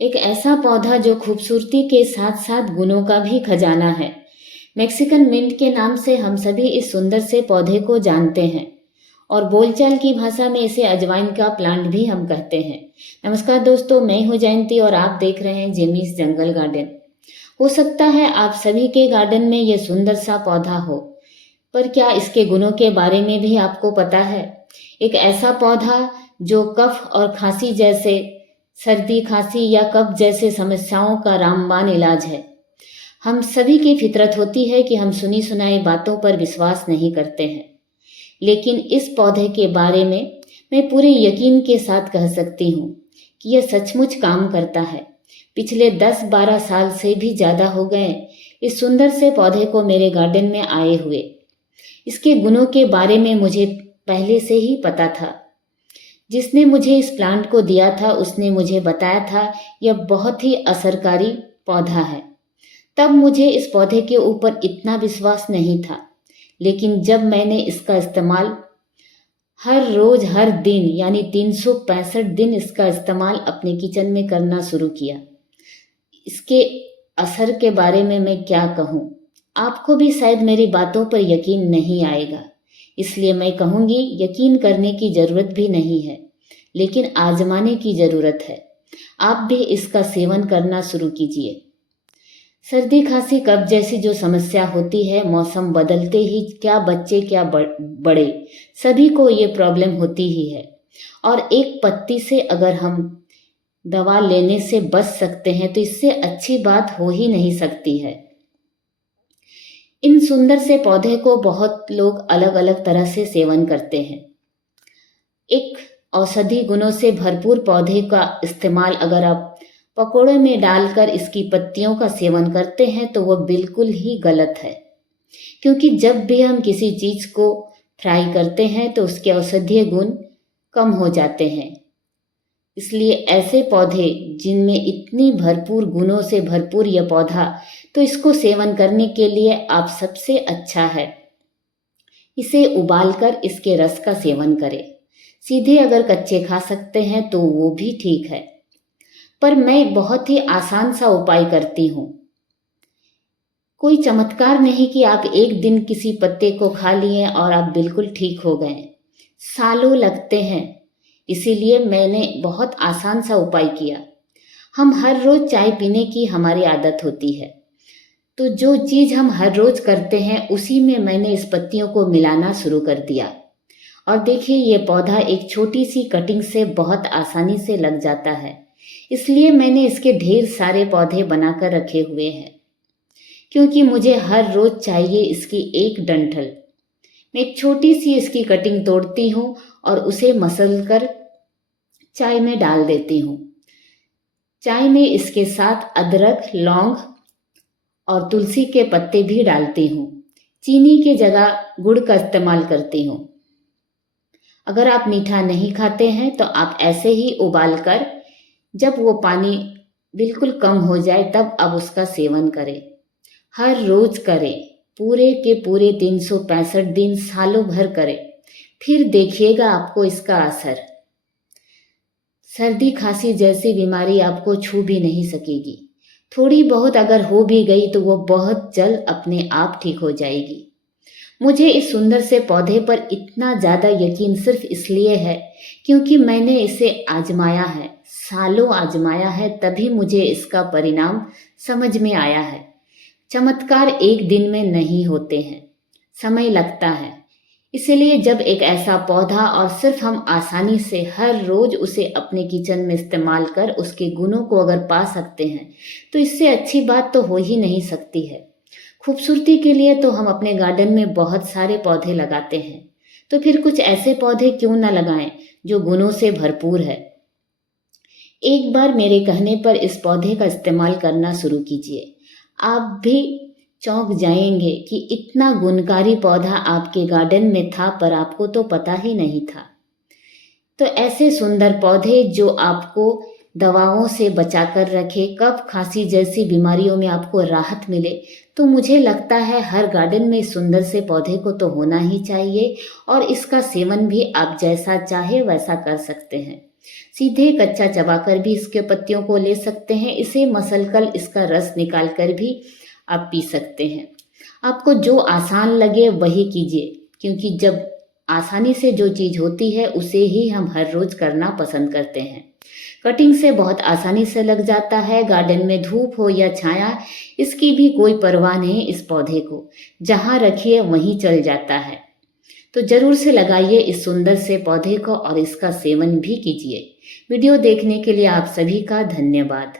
एक ऐसा पौधा जो खूबसूरती के साथ साथ गुणों का भी खजाना है। मैक्सिकन मिंट के नाम से हम सभी इस सुंदर से पौधे को जानते हैं और बोलचाल की भाषा में इसे अजवाइन का प्लांट भी हम कहते हैं। नमस्कार दोस्तों, मैं हूं जयंती और आप देख रहे हैं जिमीज जंगल गार्डन। हो सकता है आप सभी के गार्डन में यह सुंदर सा पौधा हो, पर क्या इसके गुणों के बारे में भी आपको पता है? एक ऐसा पौधा जो कफ और खांसी जैसे सर्दी खांसी या कफ जैसे समस्याओं का रामबाण इलाज है। हम सभी की फितरत होती है कि हम सुनी सुनाई बातों पर विश्वास नहीं करते हैं, लेकिन इस पौधे के बारे में मैं पूरे यकीन के साथ कह सकती हूँ कि यह सचमुच काम करता है। पिछले 10-12 साल से भी ज़्यादा हो गए इस सुंदर से पौधे को मेरे गार्डन में आए हुए। इसके गुणों के बारे में मुझे पहले से ही पता था। जिसने मुझे इस प्लांट को दिया था उसने मुझे बताया था यह बहुत ही असरकारी पौधा है। तब मुझे इस पौधे के ऊपर इतना विश्वास नहीं था, लेकिन जब मैंने इसका इस्तेमाल हर रोज हर दिन यानी 365 दिन इसका इस्तेमाल अपने किचन में करना शुरू किया, इसके असर के बारे में मैं क्या कहूँ। आपको भी शायद मेरी बातों पर यकीन नहीं आएगा, इसलिए मैं कहूँगी यकीन करने की ज़रूरत भी नहीं है, लेकिन आजमाने की ज़रूरत है। आप भी इसका सेवन करना शुरू कीजिए। सर्दी खांसी कफ जैसी जो समस्या होती है, मौसम बदलते ही क्या बच्चे क्या बड़े सभी को ये प्रॉब्लम होती ही है, और एक पत्ती से अगर हम दवा लेने से बच सकते हैं तो इससे अच्छी बात हो ही नहीं सकती है। इन सुंदर से पौधे को बहुत लोग अलग अलग तरह से सेवन करते हैं। एक औषधि गुणों से भरपूर पौधे का इस्तेमाल अगर आप पकोड़े में डालकर इसकी पत्तियों का सेवन करते हैं तो वह बिल्कुल ही गलत है, क्योंकि जब भी हम किसी चीज़ को फ्राई करते हैं तो उसके औषधीय गुण कम हो जाते हैं। इसलिए ऐसे पौधे जिनमें इतनी भरपूर गुणों से भरपूर यह पौधा, तो इसको सेवन करने के लिए आप सबसे अच्छा है इसे उबालकर इसके रस का सेवन करें। सीधे अगर कच्चे खा सकते हैं तो वो भी ठीक है, पर मैं बहुत ही आसान सा उपाय करती हूँ। कोई चमत्कार नहीं कि आप एक दिन किसी पत्ते को खा लिए और आप बिल्कुल ठीक हो गए। सालों लगते हैं, इसीलिए मैंने बहुत आसान सा उपाय किया। हम हर रोज चाय पीने की हमारी आदत होती है, तो जो चीज़ हम हर रोज करते हैं उसी में मैंने इस पत्तियों को मिलाना शुरू कर दिया। और देखिए, ये पौधा एक छोटी सी कटिंग से बहुत आसानी से लग जाता है, इसलिए मैंने इसके ढेर सारे पौधे बनाकर रखे हुए हैं, क्योंकि मुझे हर रोज चाहिए इसकी एक डंठल। मैं एक छोटी सी इसकी कटिंग तोड़ती हूँ और उसे मसल कर चाय में डाल देती हूँ। चाय में इसके साथ अदरक, लौंग और तुलसी के पत्ते भी डालती हूँ। चीनी की जगह गुड़ का इस्तेमाल करती हूँ। अगर आप मीठा नहीं खाते हैं तो आप ऐसे ही उबाल कर जब वो पानी बिल्कुल कम हो जाए तब अब उसका सेवन करें। हर रोज करें, पूरे के पूरे 365 दिन सालों भर करें, फिर देखिएगा आपको इसका असर। सर्दी खांसी जैसी बीमारी आपको छू भी नहीं सकेगी। थोड़ी बहुत अगर हो भी गई तो वो बहुत जल्द अपने आप ठीक हो जाएगी। मुझे इस सुंदर से पौधे पर इतना ज़्यादा यकीन सिर्फ इसलिए है क्योंकि मैंने इसे आजमाया है, सालों आजमाया है, तभी मुझे इसका परिणाम समझ में आया है। चमत्कार एक दिन में नहीं होते हैं, समय लगता है। इसलिए जब एक ऐसा पौधा और सिर्फ हम आसानी से हर रोज उसे अपने किचन में इस्तेमाल कर उसके गुणों को अगर पा सकते हैं तो इससे अच्छी बात तो हो ही नहीं सकती है। खूबसूरती के लिए तो हम अपने गार्डन में बहुत सारे पौधे लगाते हैं, तो फिर कुछ ऐसे पौधे क्यों न लगाएं जो गुणों से भरपूर है। एक बार मेरे कहने पर इस पौधे का इस्तेमाल करना शुरू कीजिए। आप भी चौंक जाएंगे कि इतना गुणकारी पौधा आपके गार्डन में था पर आपको तो पता ही नहीं था। तो ऐसे सुंदर पौधे जो आपको दवाओं से बचाकर रखे, कफ खांसी जैसी बीमारियों में आपको राहत मिले, तो मुझे लगता है हर गार्डन में इस सुंदर से पौधे को तो होना ही चाहिए और इसका सेवन भी आप जैसा चाहे वैसा कर सकते हैं। सीधे कच्चा चबाकर भी इसके पत्तियों को ले सकते हैं। इसे मसलकर इसका रस निकाल कर भी आप पी सकते हैं। आपको जो आसान लगे वही कीजिए, क्योंकि जब आसानी से जो चीज़ होती है उसे ही हम हर रोज़ करना पसंद करते हैं। कटिंग से बहुत आसानी से लग जाता है। गार्डन में धूप हो या छाया, इसकी भी कोई परवाह नहीं। इस पौधे को जहाँ रखिए वहीं चल जाता है। तो जरूर से लगाइए इस सुंदर से पौधे को और इसका सेवन भी कीजिए। वीडियो देखने के लिए आप सभी का धन्यवाद।